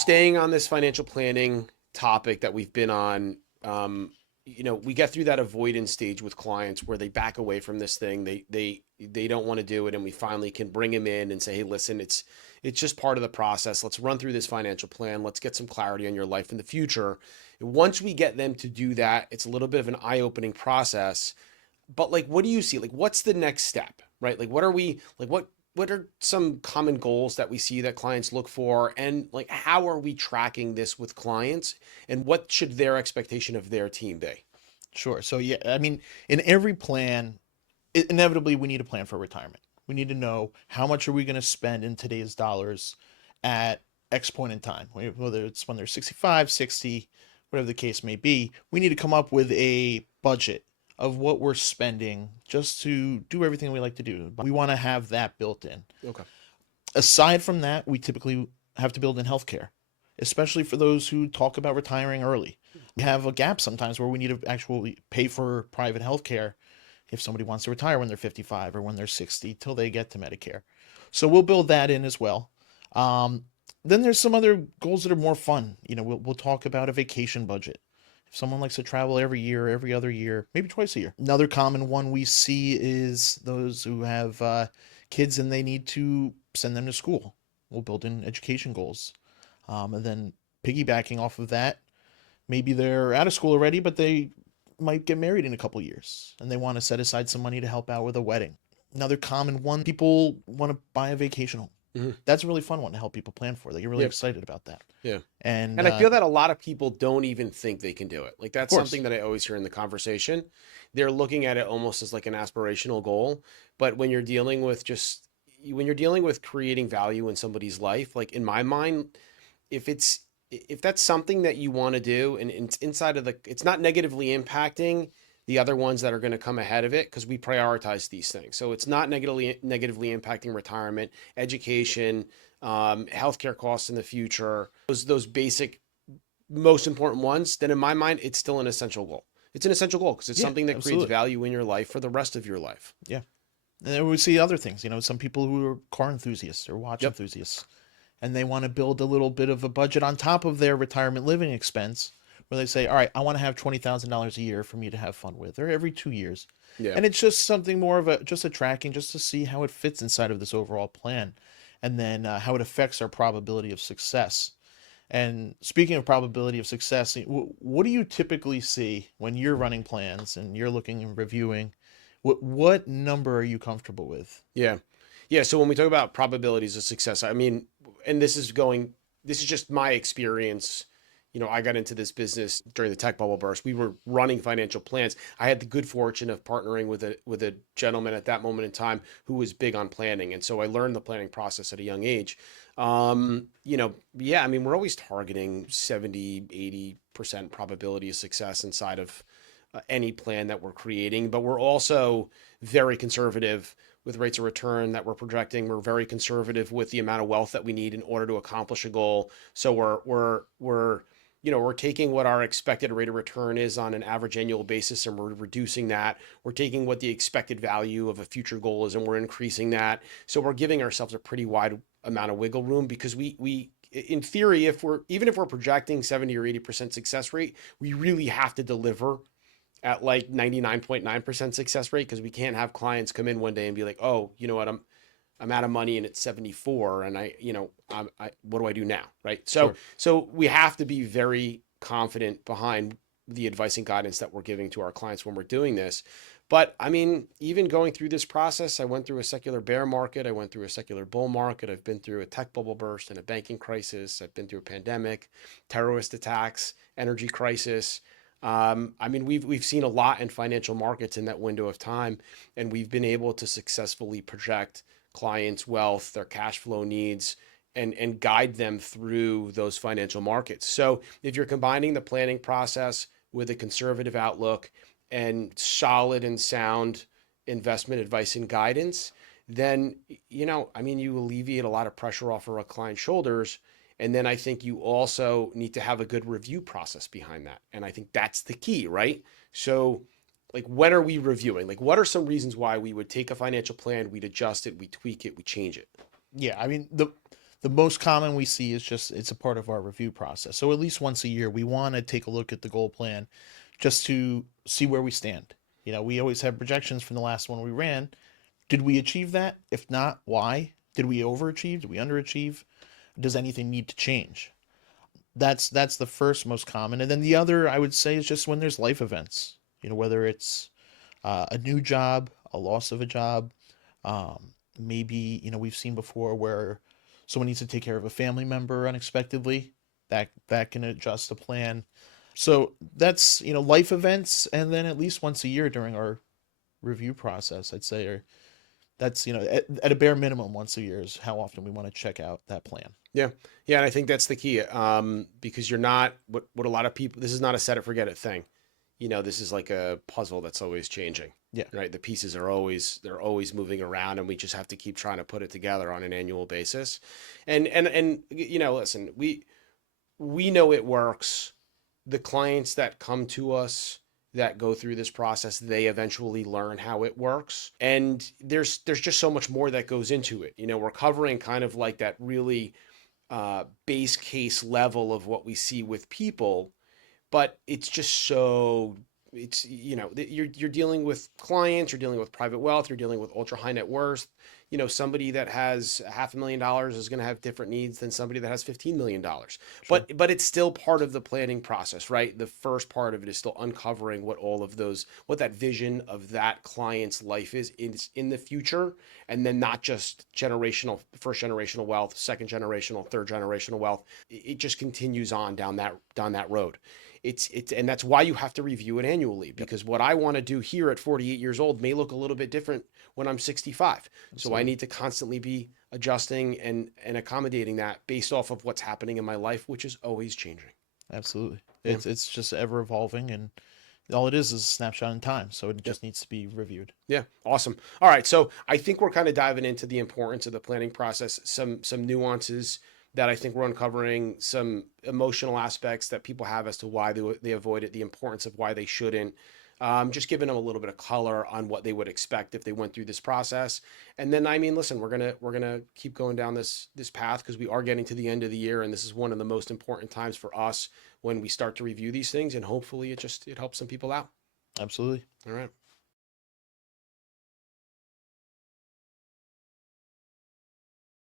staying on this financial planning topic that we've been on, we get through that avoidance stage with clients where they back away from this thing. They don't want to do it, and we finally can bring them in and say, hey, listen, it's just part of the process. Let's run through this financial plan. Let's get some clarity on your life in the future. And once we get them to do that, it's a little bit of an eye-opening process. But like, what do you see? Like, what's the next step, right? Like, what are some common goals that we see that clients look for? And like, how are we tracking this with clients? And what should their expectation of their team be? Sure. So yeah, I mean, in every plan, inevitably we need a plan for retirement. We need to know how much are we going to spend in today's dollars at X point in time, whether it's when they're 65, 60, whatever the case may be. We need to come up with a budget of what we're spending just to do everything we like to do. We want to have that built in. Okay. Aside from that, we typically have to build in healthcare, especially for those who talk about retiring early. We have a gap sometimes where we need to actually pay for private healthcare if somebody wants to retire when they're 55 or when they're 60 till they get to Medicare. So we'll build that in as well. Then there's some other goals that are more fun. We'll talk about a vacation budget. If someone likes to travel every year, every other year, maybe twice a year. Another common one we see is those who have kids and they need to send them to school. We'll build in education goals. And then piggybacking off of that, maybe they're out of school already, but they might get married in a couple years and they want to set aside some money to help out with a wedding. Another common one, people want to buy a vacation home. Mm-hmm. That's a really fun one to help people plan for. They get really Yep. excited about that. Yeah. And And I feel that a lot of people don't even think they can do it. Like, of that's course, something that I always hear in the conversation. They're looking at it almost as like an aspirational goal. But when you're dealing with creating value in somebody's life, like in my mind, if that's something that you want to do and it's inside of it's not negatively impacting the other ones that are going to come ahead of it, because we prioritize these things. So it's not negatively impacting retirement, education, healthcare costs in the future, those basic most important ones, then in my mind, it's still an essential goal. It's an essential goal because it's yeah, something that creates absolutely, value in your life for the rest of your life. yeah. And then we see other things. Some people who are car enthusiasts or watch Yep. enthusiasts, and they want to build a little bit of a budget on top of their retirement living expense, where they say, "All right, I want to have $20,000 a year for me to have fun with, or every 2 years." Yeah. And it's just something more of just a tracking, just to see how it fits inside of this overall plan, and then how it affects our probability of success. And speaking of probability of success, what do you typically see when you're running plans and you're looking and reviewing? What number are you comfortable with? Yeah. Yeah. So when we talk about probabilities of success, I mean, and this is just my experience. I got into this business during the tech bubble burst. We were running financial plans. I had the good fortune of partnering with a gentleman at that moment in time who was big on planning. And so I learned the planning process at a young age. Yeah, I mean, we're always targeting 70, 80% probability of success inside of any plan that we're creating, but we're also very conservative with rates of return that we're projecting. We're very conservative with the amount of wealth that we need in order to accomplish a goal. So we're taking what our expected rate of return is on an average annual basis and we're reducing that. We're taking what the expected value of a future goal is and we're increasing that. So we're giving ourselves a pretty wide amount of wiggle room because we in theory, if we're projecting 70 or 80% success rate, we really have to deliver at like 99.9% success rate, because we can't have clients come in one day and be like, oh, you know what, I'm out of money and it's 74 and what do I do now? Right. So, Sure. so we have to be very confident behind the advice and guidance that we're giving to our clients when we're doing this. But I mean, even going through this process, I went through a secular bear market. I went through a secular bull market. I've been through a tech bubble burst and a banking crisis. I've been through a pandemic, terrorist attacks, energy crisis. I mean, we've seen a lot in financial markets in that window of time, and we've been able to successfully project clients' wealth, their cash flow needs, and guide them through those financial markets. So if you're combining the planning process with a conservative outlook and solid and sound investment advice and guidance, then I mean, you alleviate a lot of pressure off of a client's shoulders. And then I think you also need to have a good review process behind that. And I think that's the key, right? So, like, when are we reviewing? Like, what are some reasons why we would take a financial plan, we'd adjust it, we tweak it, we change it? Yeah, I mean, The most common we see is just it's a part of our review process. So at least once a year, we want to take a look at the goal plan just to see where we stand. You know, we always have projections from the last one we ran. Did we achieve that? If not, why? Did we overachieve? Did we underachieve? Does anything need to change? That's the first most common, and then the other I would say is just when there's life events. You know, whether it's a new job, a loss of a job, maybe we've seen before where someone needs to take care of a family member unexpectedly. That can adjust the plan. So that's life events, and then at least once a year during our review process, I'd say, or that's at a bare minimum once a year is how often we want to check out that plan. Yeah. Yeah. And I think that's the key. Because you're not what a lot of people, this is not a set it, forget it thing. This is like a puzzle that's always changing, Yeah, right? The pieces they're always moving around, and we just have to keep trying to put it together on an annual basis. And listen, we know it works. The clients that come to us that go through this process, they eventually learn how it works. And there's just so much more that goes into it. We're covering kind of like that really base case level of what we see with people, but it's just so it's you're dealing with clients, you're dealing with private wealth, you're dealing with ultra high net worth. Somebody that has $500,000 is going to have different needs than somebody that has $15 million. sure. But it's still part of the planning process, right? The first part of it is still uncovering what that vision of that client's life is in the future, and then not just first generational wealth, second generational, third generational wealth. It just continues on down that road. And that's why you have to review it annually, Yep, because what I want to do here at 48 years old may look a little bit different when I'm 65. So I absolutely. need to constantly be adjusting and accommodating that based off of what's happening in my life, which is always changing. Absolutely. Yeah. It's just ever evolving, and all it is a snapshot in time. So it Yep. just needs to be reviewed. Yeah. Awesome. All right. So I think we're kind of diving into the importance of the planning process, some nuances that I think we're uncovering, some emotional aspects that people have as to why they avoid it, the importance of why they shouldn't. Just giving them a little bit of color on what they would expect if they went through this process. And then, I mean, listen, we're gonna keep going down this path because we are getting to the end of the year, and this is one of the most important times for us when we start to review these things, and hopefully it helps some people out. Absolutely. All right.